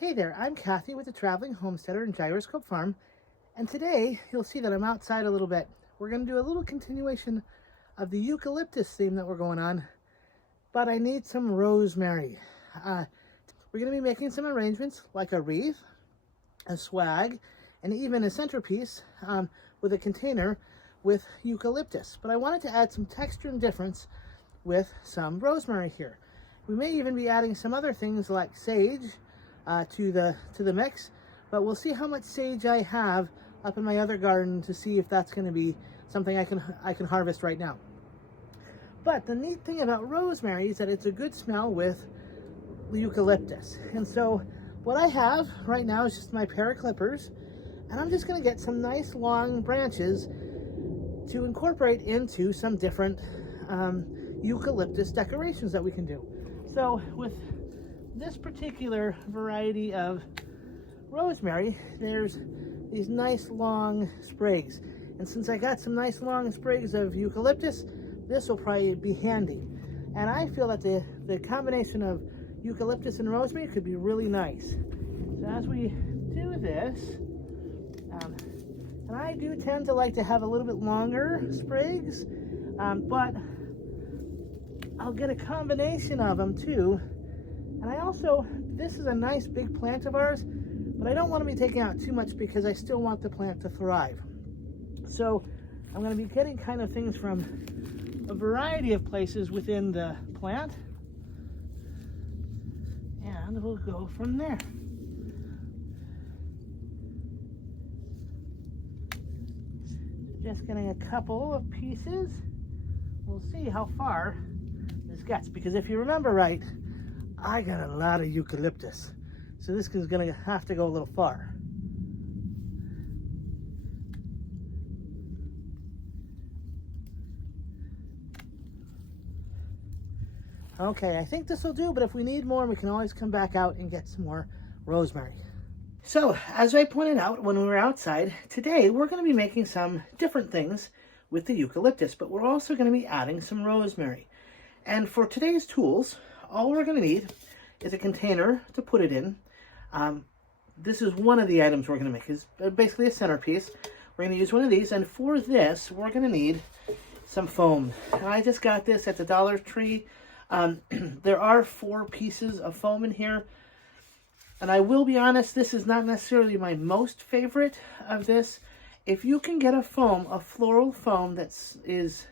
Hey there, I'm Kathy with the Traveling Homesteader and Gyroscope Farm, and today you'll see that I'm outside a little bit. We're going to do a little continuation of the eucalyptus theme that we're going on, but I need some rosemary. We're going to be making some arrangements like a wreath, a swag, and even a centerpiece with a container with eucalyptus. But I wanted to add some texture and difference with some rosemary here. We may even be adding some other things like sage to the mix, but we'll see how much sage I have up in my other garden to see if that's going to be something I can harvest right now. But the neat thing about rosemary is that it's a good smell with the eucalyptus. And so what I have right now is just my pair of clippers, and I'm just going to get some nice long branches to incorporate into some different eucalyptus decorations that we can do. So with this particular variety of rosemary, there's these nice long sprigs. And since I got some nice long sprigs of eucalyptus, this will probably be handy. And I feel that the combination of eucalyptus and rosemary could be really nice. So as we do this, and I do tend to like to have a little bit longer sprigs, but I'll get a combination of them too. And I also, this is a nice big plant of ours, but I don't want to be taking out too much because I still want the plant to thrive. So I'm going to be getting kind of things from a variety of places within the plant, and we'll go from there. Just getting a couple of pieces. We'll see how far this gets, because if you remember right, I got a lot of eucalyptus, so this is going to have to go a little far. Okay, I think this will do, but if we need more, we can always come back out and get some more rosemary. So, as I pointed out when we were outside, today we're going to be making some different things with the eucalyptus, but we're also going to be adding some rosemary. And for today's tools, all we're going to need is a container to put it in. This is one of the items we're going to make. It's basically a centerpiece. We're going to use one of these, and for this, we're going to need some foam. And I just got this at the Dollar Tree. There are 4 pieces of foam in here. And I will be honest, this is not necessarily my most favorite of this. If you can get a floral foam that is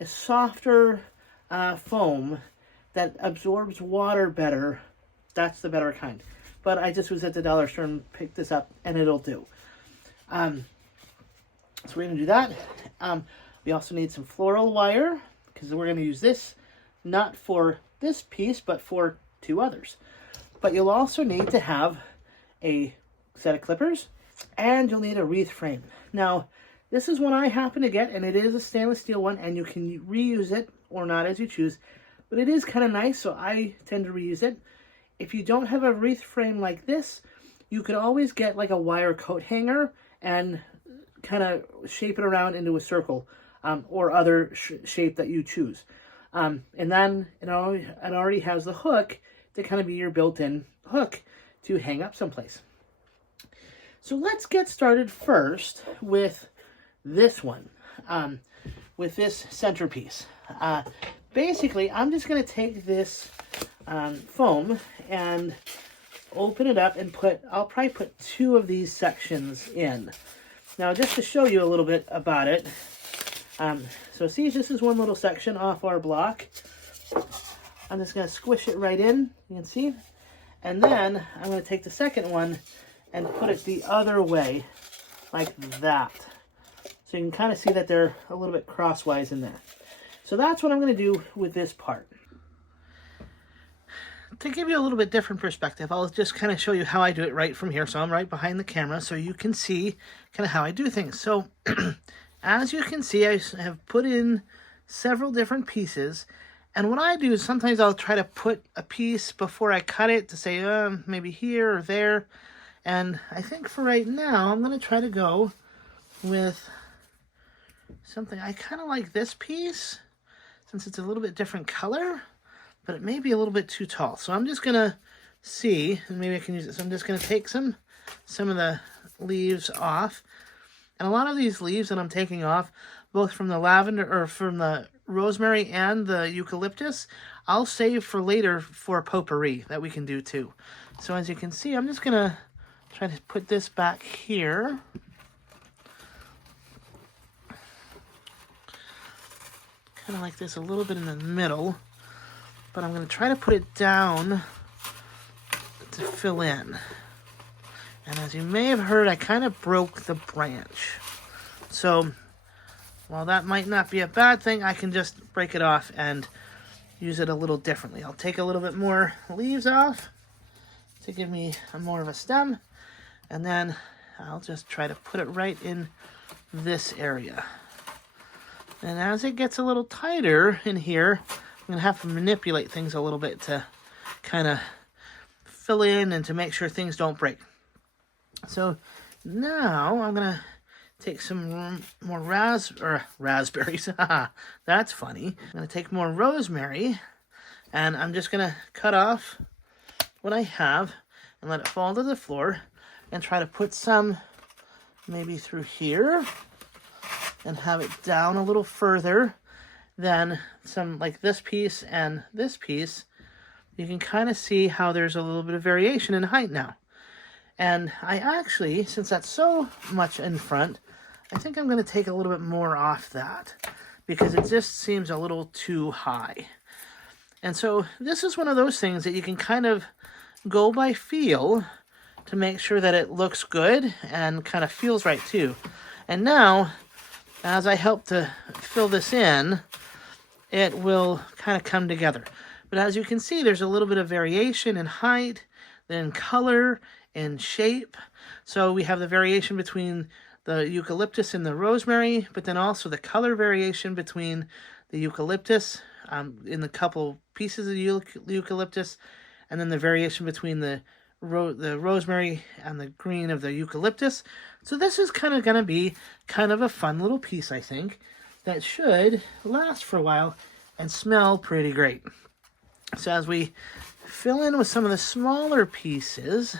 a softer foam that absorbs water better, that's the better kind. But I just was at the dollar store and picked this up, and it'll do. So we're going to do that. We also need some floral wire, because we're going to use this not for this piece, but for 2 others. But you'll also need to have a set of clippers, and you'll need a wreath frame. Now, this is one I happen to get, and it is a stainless steel one, and you can reuse it or not as you choose. But it is kind of nice, so I tend to reuse it. If you don't have a wreath frame like this, you could always get like a wire coat hanger and kind of shape it around into a circle, or other shape that you choose. And then it already has the hook to kind of be your built-in hook to hang up someplace. So let's get started first with this one, with this centerpiece. Basically, I'm just going to take this foam and open it up and I'll probably put 2 of these sections in. Now, just to show you a little bit about it, so see, this is one little section off our block. I'm just going to squish it right in, you can see. And then I'm going to take the second one and put it the other way, like that. So you can kind of see that they're a little bit crosswise in there. So that's what I'm going to do with this part. To give you a little bit different perspective, I'll just kind of show you how I do it right from here. So I'm right behind the camera so you can see kind of how I do things. So as you can see, I have put in several different pieces. And what I do is sometimes I'll try to put a piece before I cut it to say maybe here or there. And I think for right now, I'm going to try to go with something. I kind of like this piece since it's a little bit different color, but it may be a little bit too tall. So I'm just going to see, and maybe I can use it. So I'm just going to take some of the leaves off. And a lot of these leaves that I'm taking off, both from the lavender or from the rosemary and the eucalyptus, I'll save for later for potpourri that we can do too. So as you can see, I'm just going to try to put this back here. Kind of like this a little bit in the middle, but I'm going to try to put it down to fill in. And as you may have heard, I kind of broke the branch. So while that might not be a bad thing, I can just break it off and use it a little differently. I'll take a little bit more leaves off to give me more of a stem, and then I'll just try to put it right in this area. And as it gets a little tighter in here, I'm going to have to manipulate things a little bit to kind of fill in and to make sure things don't break. So now I'm going to take some more raspberries. That's funny. I'm going to take more rosemary, and I'm just going to cut off what I have and let it fall to the floor and try to put some maybe through here and have it down a little further than some like this piece and this piece. You can kind of see how there's a little bit of variation in height now. And I actually, since that's so much in front, I think I'm going to take a little bit more off that because it just seems a little too high. And so this is one of those things that you can kind of go by feel to make sure that it looks good and kind of feels right too. And now, as I help to fill this in, it will kind of come together. But as you can see, there's a little bit of variation in height, in color, in shape. So we have the variation between the eucalyptus and the rosemary, but then also the color variation between the eucalyptus in the couple pieces of eucalyptus, and then the variation between the rosemary and the green of the eucalyptus. So this is kind of going to be kind of a fun little piece, I think, that should last for a while and smell pretty great. So as we fill in with some of the smaller pieces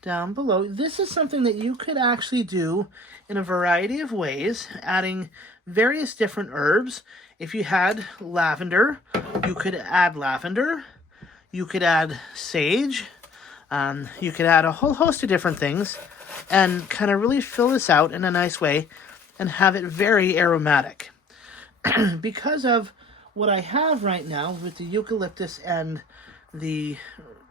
down below, this is something that you could actually do in a variety of ways, adding various different herbs. If you had lavender, you could add lavender. You could add sage. You could add a whole host of different things and kind of really fill this out in a nice way and have it very aromatic. Because of what I have right now with the eucalyptus and the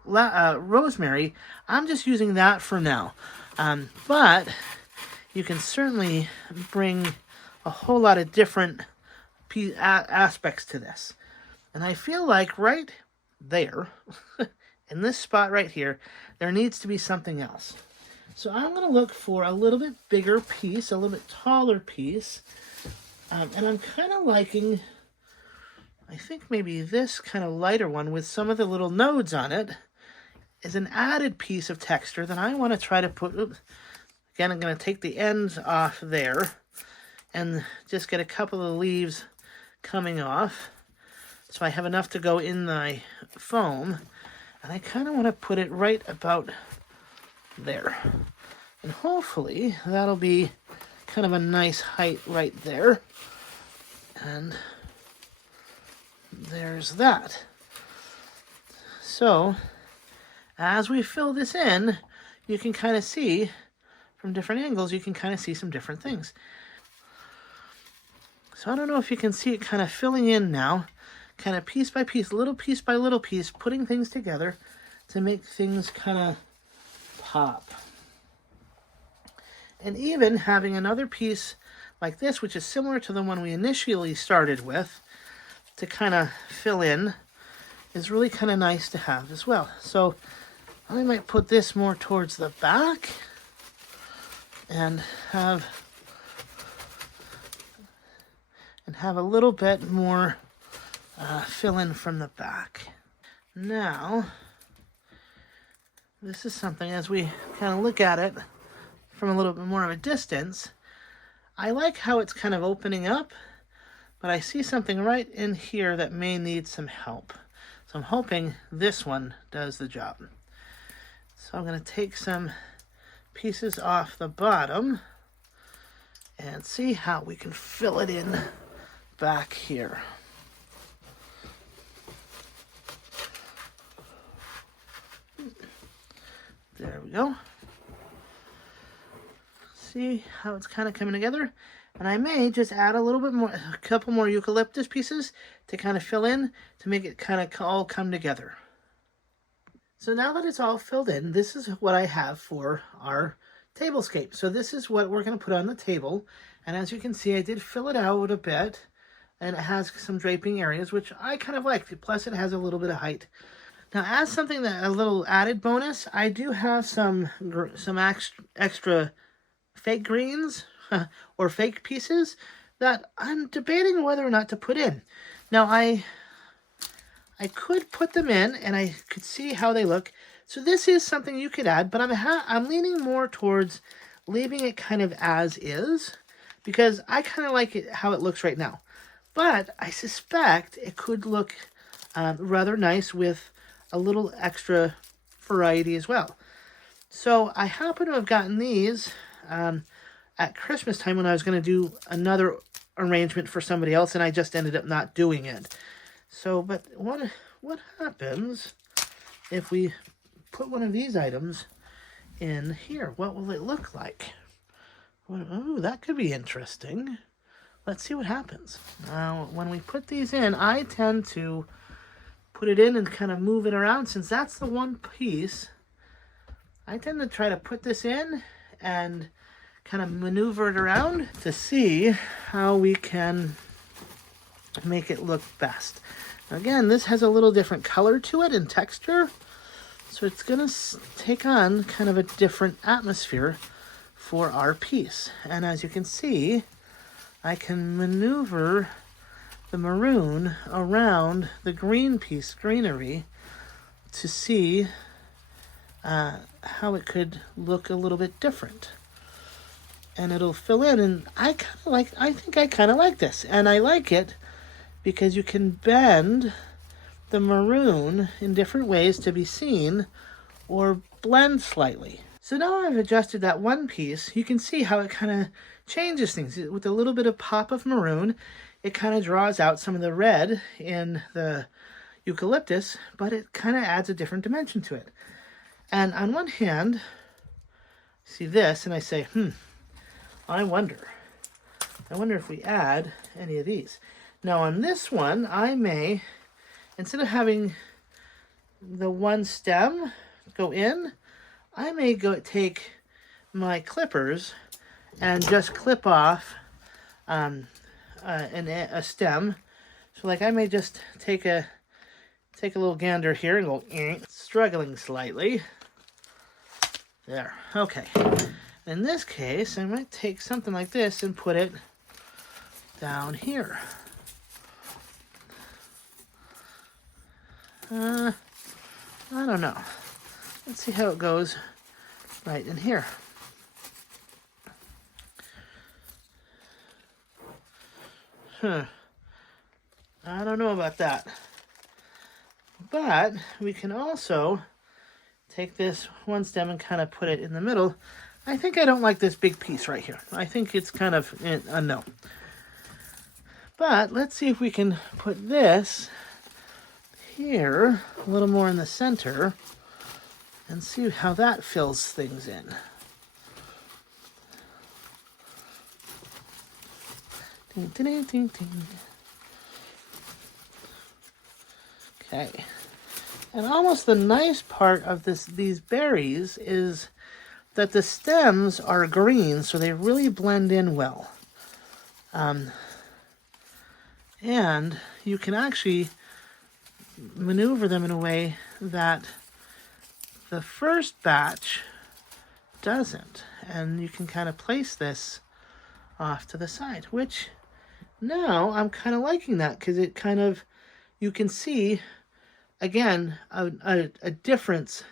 rosemary, I'm just using that for now. But you can certainly bring a whole lot of different aspects to this. And I feel like right there, in this spot right here, there needs to be something else. So I'm going to look for a little bit bigger piece, a little bit taller piece. And I'm kind of liking, I think maybe this kind of lighter one with some of the little nodes on it is an added piece of texture that I want to try to put. Oops, again, I'm going to take the ends off there and just get a couple of leaves coming off. So I have enough to go in my foam. And I kind of want to put it right about there. And hopefully that'll be kind of a nice height right there. And there's that. So as we fill this in, you can kind of see from different angles, you can kind of see some different things. So I don't know if you can see it kind of filling in now, kind of piece by piece, little piece by little piece, putting things together to make things kind of pop. And even having another piece like this, which is similar to the one we initially started with, to kind of fill in, is really kind of nice to have as well. So I might put this more towards the back and have a little bit more fill in from the back. Now, this is something, as we kind of look at it from a little bit more of a distance, I like how it's kind of opening up, but I see something right in here that may need some help. So I'm hoping this one does the job. So I'm going to take some pieces off the bottom and see how we can fill it in back here. There we go. See how it's kind of coming together? And I may just add a little bit more, a couple more eucalyptus pieces to kind of fill in, to make it kind of all come together. So now that it's all filled in, this is what I have for our tablescape. So this is what we're going to put on the table. And as you can see, I did fill it out a bit, and it has some draping areas, which I kind of like. Plus it has a little bit of height. Now, as something that a little added bonus, I do have some extra fake greens or fake pieces that I'm debating whether or not to put in. Now, I could put them in and I could see how they look. So this is something you could add, but I'm leaning more towards leaving it kind of as is, because I kind of like it how it looks right now. But I suspect it could look rather nice with a little extra variety as well. So I happen to have gotten these at Christmas time when I was going to do another arrangement for somebody else, and I just ended up not doing it. So, but what happens if we put one of these items in here? What will it look like? Oh, that could be interesting. Let's see what happens. Now, when we put these in, I tend to put it in and kind of move it around. Since that's the one piece, I tend to try to put this in and kind of maneuver it around to see how we can make it look best. Again, this has a little different color to it and texture, so it's going to take on kind of a different atmosphere for our piece. And as you can see, I can maneuver the maroon around the green piece, greenery, to see how it could look a little bit different. And it'll fill in, and I think I kind of like this. And I like it because you can bend the maroon in different ways to be seen or blend slightly. So now I've adjusted that one piece. You can see how it kind of changes things. With a little bit of pop of maroon, it kind of draws out some of the red in the eucalyptus, but it kind of adds a different dimension to it. And on one hand, see this, and I say, I wonder if we add any of these. Now on this one, I may, instead of having the one stem go in, I may take my clippers and just clip off a stem. So like I may just take a little gander here and go, struggling slightly. There, okay. In this case, I might take something like this and put it down here. I don't know. Let's see how it goes right in here. I don't know about that. But we can also take this one stem and kind of put it in the middle. I think I don't like this big piece right here. I think it's kind of a no. But let's see if we can put this here a little more in the center and see how that fills things in. Ding, ding, ding, ding. Okay. And almost the nice part of these berries is that the stems are green, so they really blend in well. And you can actually maneuver them in a way that the first batch doesn't. And you can kind of place this off to the side, which now I'm kind of liking that, because it kind of, you can see again a difference,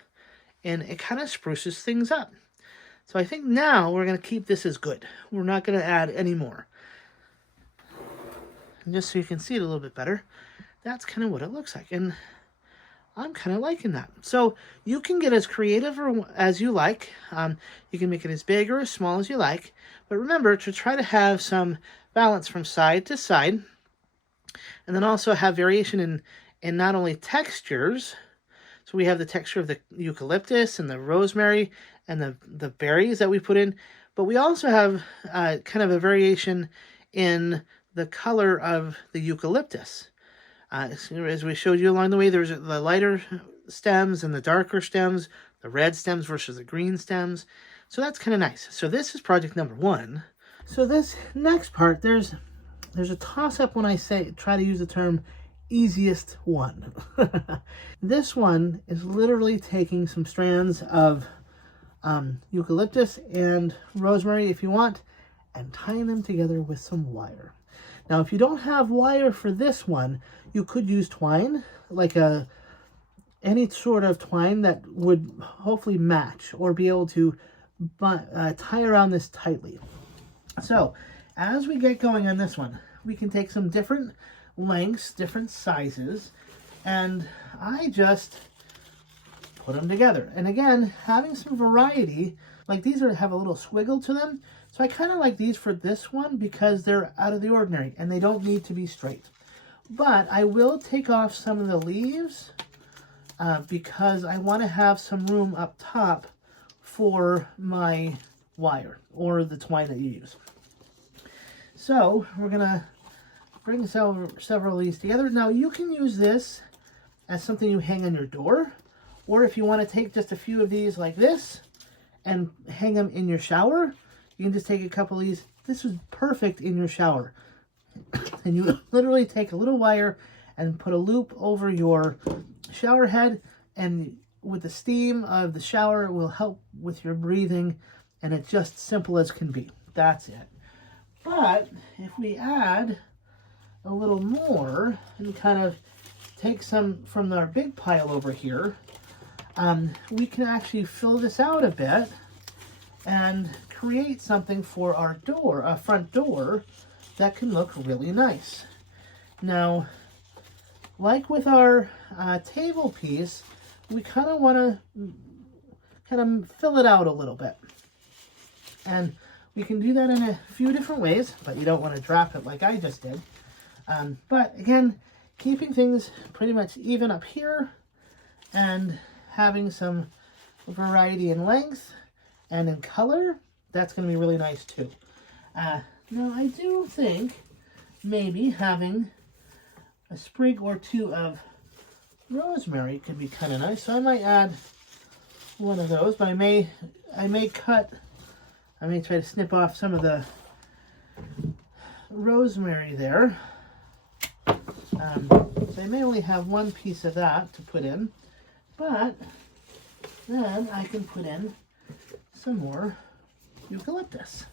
and it kind of spruces things up. So I think now we're going to keep this as good. We're not going to add any more. And just so you can see it a little bit better, that's kind of what it looks like. And I'm kind of liking that. So you can get as creative as you like. You can make it as big or as small as you like. But remember to try to have some balance from side to side. And then also have variation in not only textures. So we have the texture of the eucalyptus and the rosemary and the berries that we put in. But we also have kind of a variation in the color of the eucalyptus. As we showed you along the way, there's the lighter stems and the darker stems, the red stems versus the green stems. So that's kind of nice. So this is project number 1. So this next part, there's a toss-up when I try to use the term easiest one. This one is literally taking some strands of eucalyptus and rosemary, if you want, and tying them together with some wire. Now, if you don't have wire for this one, you could use twine, like any sort of twine that would hopefully match or be able to tie around this tightly. So, as we get going on this one, we can take some different lengths, different sizes, and I just put them together. And again, having some variety, like these have a little swiggle to them. So I kind of like these for this one because they're out of the ordinary and they don't need to be straight. But I will take off some of the leaves because I want to have some room up top for my wire or the twine that you use. So we're going to bring several of these together. Now you can use this as something you hang on your door, or if you want to take just a few of these like this and hang them in your shower, you can just take a couple of these. This is perfect in your shower. And you literally take a little wire and put a loop over your shower head, and with the steam of the shower, it will help with your breathing, and it's just simple as can be. That's it. But if we add a little more and kind of take some from our big pile over here, we can actually fill this out a bit and create something for our door, a front door, that can look really nice. Now, like with our table piece, we kind of want to kind of fill it out a little bit. And we can do that in a few different ways, but you don't want to drop it like I just did. But again, keeping things pretty much even up here and having some variety in length and in color, that's going to be really nice too. Now, I do think maybe having a sprig or two of rosemary could be kind of nice. So I might add one of those, but I may try to snip off some of the rosemary there. So I may only have one piece of that to put in, but then I can put in some more eucalyptus.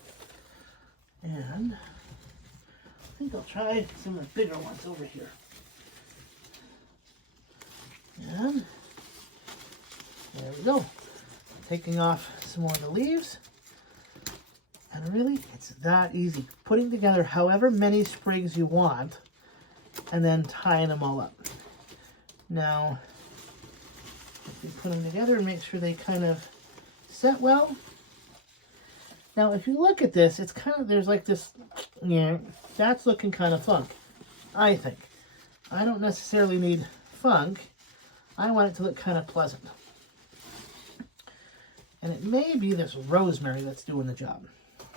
And I think I'll try some of the bigger ones over here. And there we go. Taking off some more of the leaves. And really, it's that easy. Putting together however many sprigs you want and then tying them all up. Now, if you put them together and make sure they kind of set well. Now, if you look at this, it's kind of, there's like this, that's looking kind of funk, I think. I don't necessarily need funk. I want it to look kind of pleasant. And it may be this rosemary that's doing the job.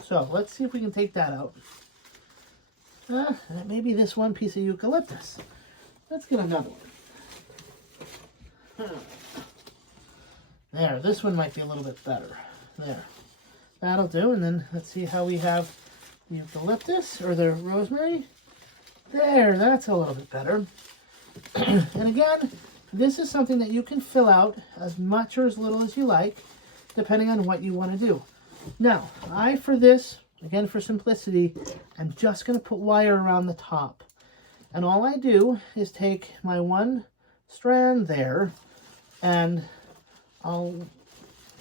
So let's see if we can take that out. It may be this one piece of eucalyptus. Let's get another one. There, this one might be a little bit better. There. That'll do, and then let's see how we have the eucalyptus or the rosemary. There, that's a little bit better. And again, this is something that you can fill out as much or as little as you like, depending on what you want to do. Now, for this, again for simplicity, I'm just going to put wire around the top. And all I do is take my one strand there, and I'll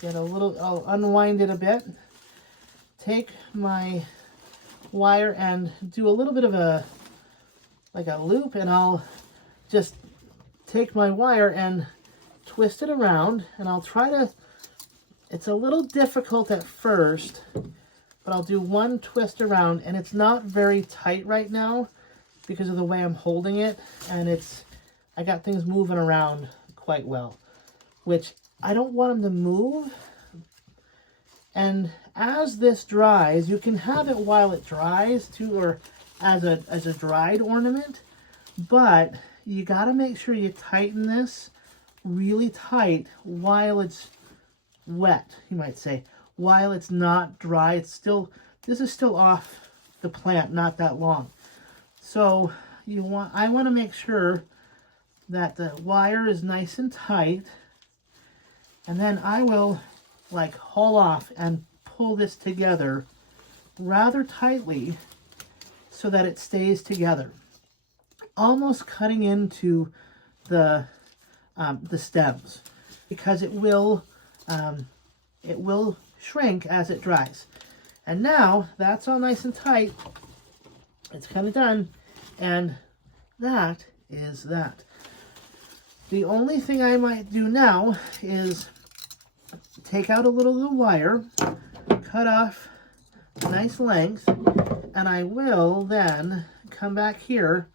unwind it a bit, take my wire and do a little bit of like a loop, and I'll just take my wire and twist it around, and I'll try to, it's a little difficult at first, but I'll do one twist around, and it's not very tight right now because of the way I'm holding it, and I got things moving around quite well, which I don't want them to move. And as this dries, you can have it while it dries too, or as a dried ornament, but you got to make sure you tighten this really tight while it's wet, you might say, while it's not dry. It's still, this is still off the plant, not that long. So I want to make sure that the wire is nice and tight, and then I will like haul off and pull this together rather tightly so that it stays together, almost cutting into the stems, because it will shrink as it dries. And now that's all nice and tight. It's kind of done, and that is that. The only thing I might do now is take out a little of the wire, cut off a nice length, and I will then come back here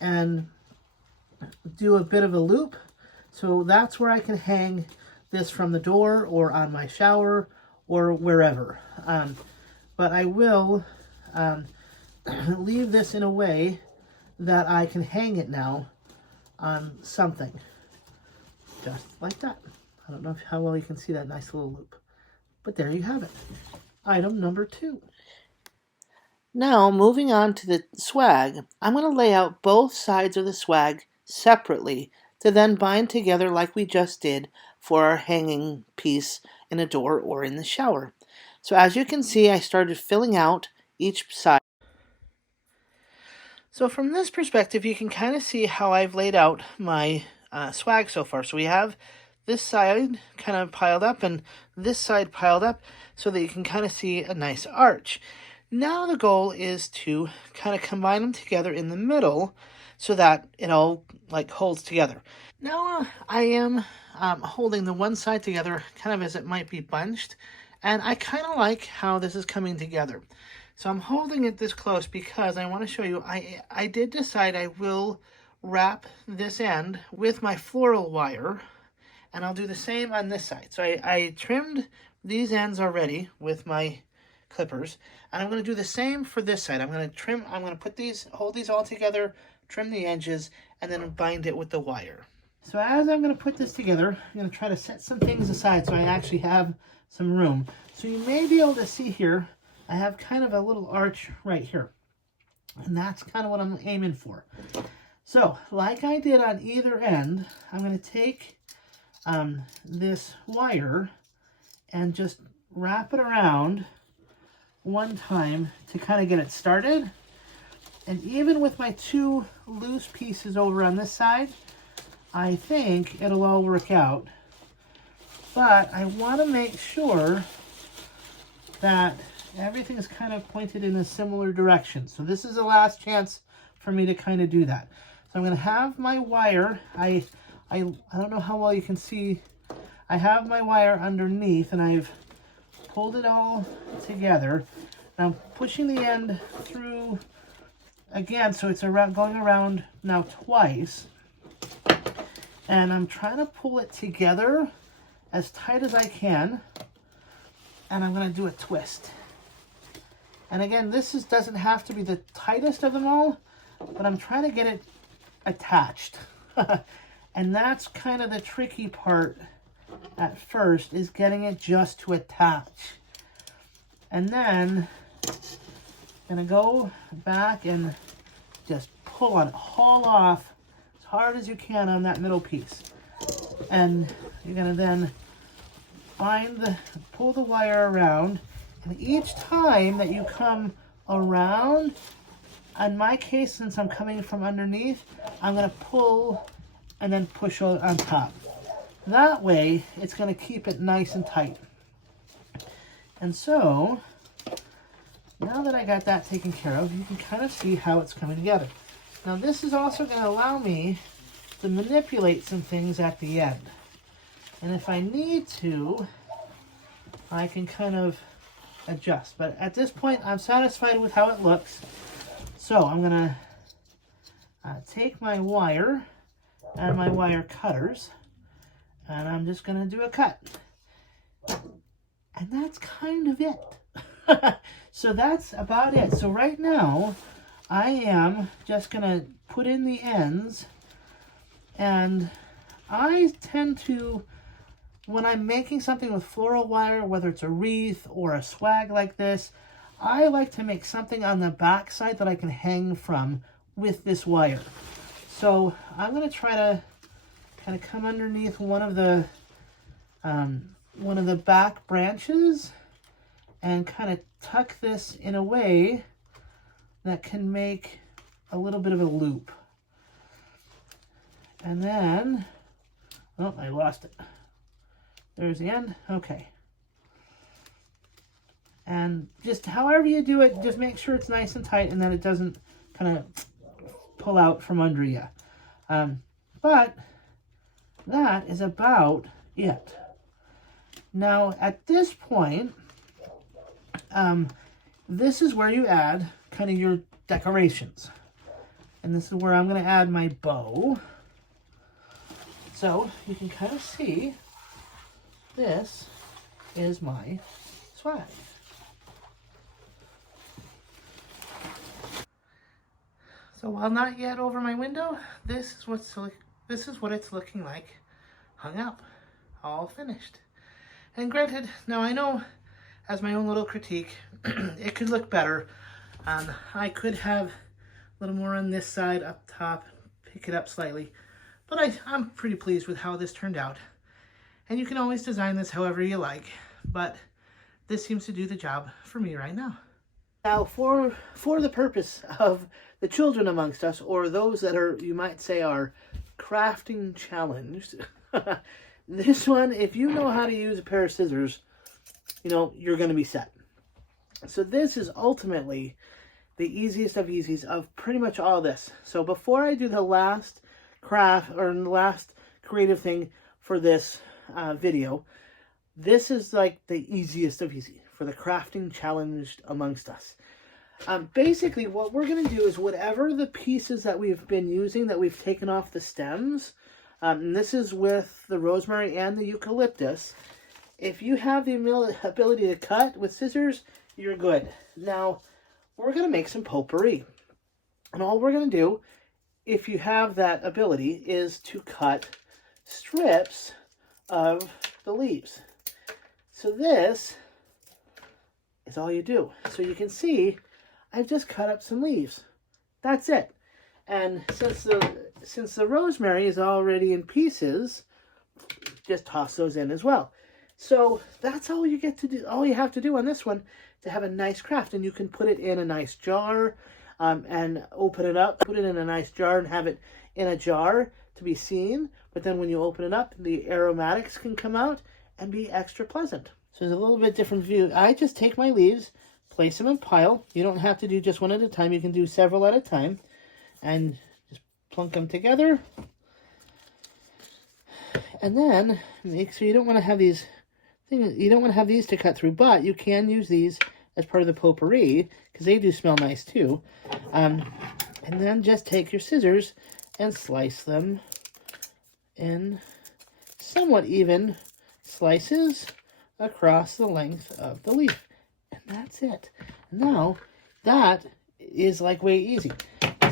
and do a bit of a loop. So that's where I can hang this from the door or on my shower or wherever. But I will leave this in a way that I can hang it now on something. Just like that. I don't know how well you can see that nice little loop. But there you have it. Item number 2. Now, moving on to the swag, I'm going to lay out both sides of the swag separately to then bind together like we just did for our hanging piece in a door or in the shower. So as you can see, I started filling out each side. So from this perspective, you can kind of see how I've laid out my swag so far. So we have this side kind of piled up and this side piled up so that you can kind of see a nice arch. Now the goal is to kind of combine them together in the middle so that it all like holds together. Now I am holding the one side together kind of as it might be bunched, and I kind of like how this is coming together. So I'm holding it this close because I want to show you, I did decide I will wrap this end with my floral wire, and I'll do the same on this side. So I trimmed these ends already with my clippers, and I'm going to do the same for this side. I'm going to put these, hold these all together, trim the edges, and then bind it with the wire. So as I'm going to put this together, I'm going to try to set some things aside so I actually have some room. So you may be able to see here, I have kind of a little arch right here, and that's kind of what I'm aiming for. So like I did on either end, I'm going to take this wire and just wrap it around one time to kind of get it started. And even with my 2 loose pieces over on this side, I think it'll all work out. But I want to make sure that everything is kind of pointed in a similar direction. So this is the last chance for me to kind of do that. So I'm going to have my wire, I don't know how well you can see, I have my wire underneath and I've pulled it all together. And I'm pushing the end through again, so it's going around now twice. And I'm trying to pull it together as tight as I can. And I'm going to do a twist. And again, this doesn't have to be the tightest of them all, but I'm trying to get it attached. And that's kind of the tricky part at first, is getting it just to attach. And then I'm going to go back and just pull on it, haul off as hard as you can on that middle piece. And you're going to then pull the wire around, and each time that you come around, in my case, since I'm coming from underneath, I'm going to pull and then push on top. That way, it's going to keep it nice and tight. And so, now that I got that taken care of, you can kind of see how it's coming together. Now this is also going to allow me to manipulate some things at the end. And if I need to, I can kind of adjust. But at this point, I'm satisfied with how it looks. So I'm going to take my wire and my wire cutters, and I'm just going to do a cut. And that's kind of it. So that's about it. So right now, I am just going to put in the ends, and I tend to, when I'm making something with floral wire, whether it's a wreath or a swag like this, I like to make something on the back side that I can hang from with this wire. So I'm going to try to kind of come underneath one of the back branches and kind of tuck this in a way that can make a little bit of a loop. And then, oh, I lost it. There's the end. Okay. And just however you do it, just make sure it's nice and tight and that it doesn't kind of pull out from under you. But that is about it. Now, at this point, this is where you add kind of your decorations. And this is where I'm going to add my bow. So you can kind of see this is my swag. So while not yet over my window, this is what it's looking like hung up, all finished. And granted, now I know as my own little critique, it could look better. I could have a little more on this side up top, pick it up slightly, but I'm pretty pleased with how this turned out. And you can always design this however you like, but this seems to do the job for me right now. Now, for the purpose of the children amongst us, or those that are, you might say, are crafting challenged, this one, if you know how to use a pair of scissors, you know, you're going to be set. So this is ultimately the easiest of easies of pretty much all this. So before I do the last craft or the last creative thing for this video, this is like the easiest of easy for the crafting challenged amongst us. Basically, what we're going to do is whatever the pieces that we've been using that we've taken off the stems, and this is with the rosemary and the eucalyptus, if you have the ability to cut with scissors, you're good. Now, we're going to make some potpourri. And all we're going to do, if you have that ability, is to cut strips of the leaves. So this is all you do. So you can see I've just cut up some leaves. That's it. And since the rosemary is already in pieces, just toss those in as well. So that's all you get to do. All you have to do on this one to have a nice craft. And you can put it in a nice jar and open it up, put it in a nice jar and have it in a jar to be seen. But then when you open it up, the aromatics can come out and be extra pleasant. So there's a little bit different view. I just take my leaves, place them in a pile. You don't have to do just one at a time. You can do several at a time. And just plunk them together. And then make sure you don't want to have these things, you don't want to have these to cut through, but you can use these as part of the potpourri because they do smell nice too. And then just take your scissors and slice them in somewhat even slices across the length of the leaf. And that's it. Now, that is like way easy.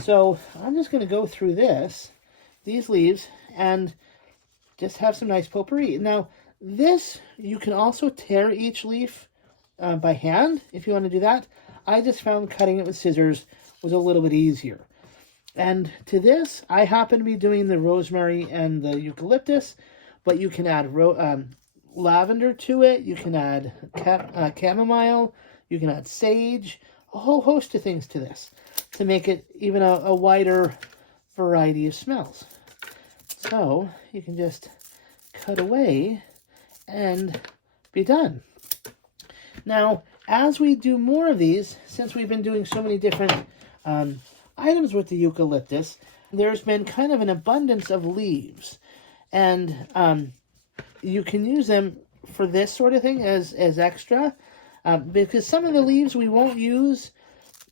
So I'm just going to go through these leaves, and just have some nice potpourri. Now, this, you can also tear each leaf by hand if you want to do that. I just found cutting it with scissors was a little bit easier. And to this, I happen to be doing the rosemary and the eucalyptus, but you can add lavender to it. You can add chamomile. You can add sage. A whole host of things to this to make it even a wider variety of smells. So you can just cut away and be done. Now, as we do more of these, since we've been doing so many different items with the eucalyptus, there's been kind of an abundance of leaves. And you can use them for this sort of thing as extra, because some of the leaves we won't use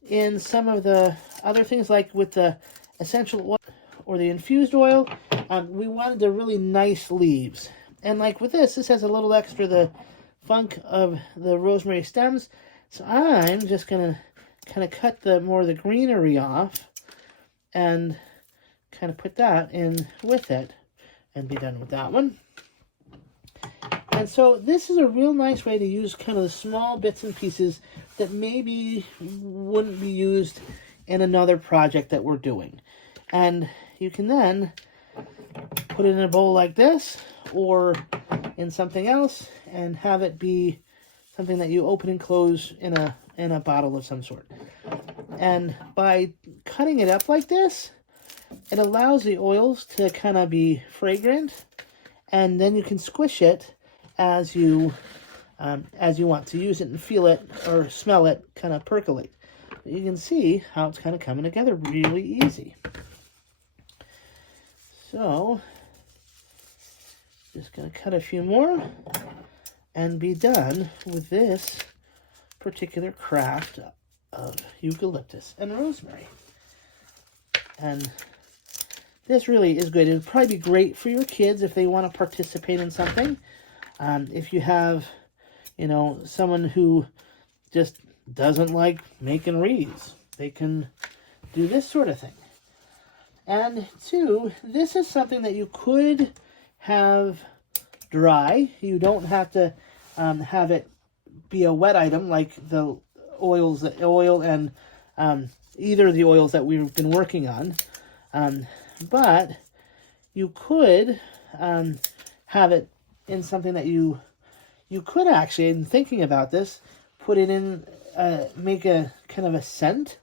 in some of the other things, like with the essential oil or the infused oil. We wanted the really nice leaves. And like with this has a little extra the funk of the rosemary stems. So I'm just going to kind of cut the more of the greenery off and kind of put that in with it and be done with that one. And so this is a real nice way to use kind of the small bits and pieces that maybe wouldn't be used in another project that we're doing. And you can then put it in a bowl like this or in something else and have it be something that you open and close in a bottle of some sort. And by cutting it up like this, it allows the oils to kind of be fragrant, and then you can squish it as you want to use it and feel it or smell it kind of percolate. You can see how it's kind of coming together really easy. So, just going to cut a few more and be done with this particular craft of eucalyptus and rosemary. And this really is good. It would probably be great for your kids if they want to participate in something. If you have, someone who just doesn't like making wreaths, they can do this sort of thing. And two, this is something that you could have dry. You don't have to have it be a wet item like the oil and either of the oils that we've been working on. But you could have it in something that you could actually, in thinking about this, put it in, make a kind of a scent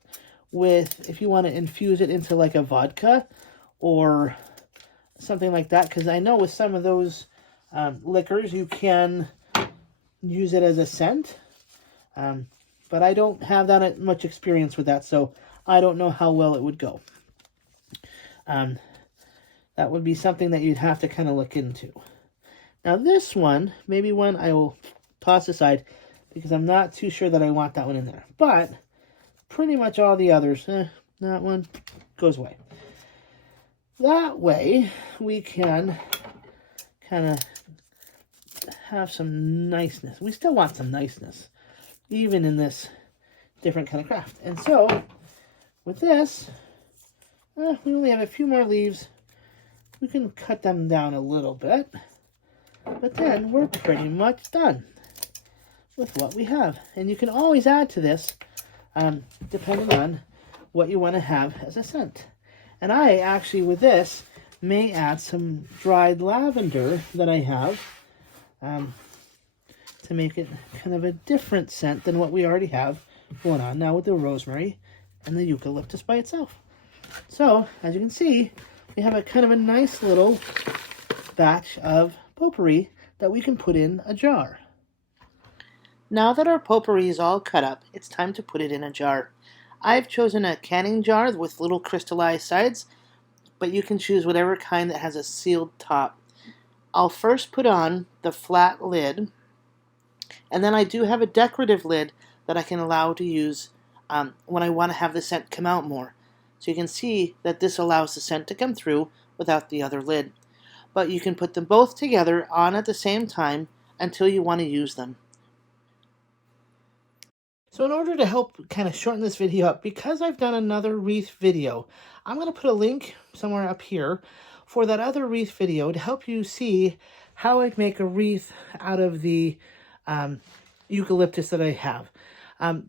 with, if you want to infuse it into like a vodka or something like that. Because I know with some of those liquors, you can use it as a scent. But I don't have that much experience with that, so I don't know how well it would go. That would be something that you'd have to kind of look into. Now this one, maybe one I will toss aside because I'm not too sure that I want that one in there. But pretty much all the others, that one goes away. That way we can kind of have some niceness. We still want some niceness, even in this different kind of craft. And so with this, we only have a few more leaves. We can cut them down a little bit, but then we're pretty much done with what we have. And you can always add to this, depending on what you want to have as a scent. And I actually, with this, may add some dried lavender that I have to make it kind of a different scent than what we already have going on now with the rosemary and the eucalyptus by itself. So, as you can see, we have a kind of a nice little batch of potpourri that we can put in a jar. Now that our potpourri is all cut up, it's time to put it in a jar. I've chosen a canning jar with little crystallized sides, but you can choose whatever kind that has a sealed top. I'll first put on the flat lid, and then I do have a decorative lid that I can allow to use when I want to have the scent come out more. So you can see that this allows the scent to come through without the other lid. But you can put them both together on at the same time until you want to use them. So in order to help kind of shorten this video up, because I've done another wreath video, I'm going to put a link somewhere up here for that other wreath video to help you see how I make a wreath out of the eucalyptus that I have.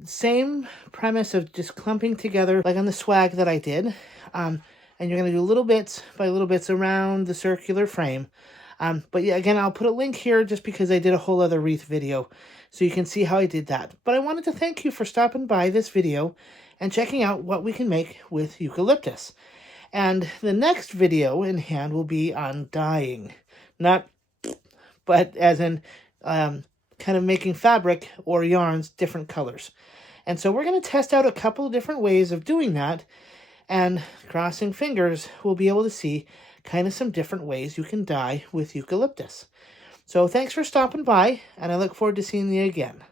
Same premise of just clumping together like on the swag that I did. And you're going to do little bits by little bits around the circular frame. But yeah, again, I'll put a link here just because I did a whole other wreath video so you can see how I did that. But I wanted to thank you for stopping by this video and checking out what we can make with eucalyptus. And the next video in hand will be on dyeing. But as in kind of making fabric or yarns different colors. And so we're going to test out a couple of different ways of doing that, and crossing fingers, we'll be able to see kind of some different ways you can dye with eucalyptus. So thanks for stopping by, and I look forward to seeing you again.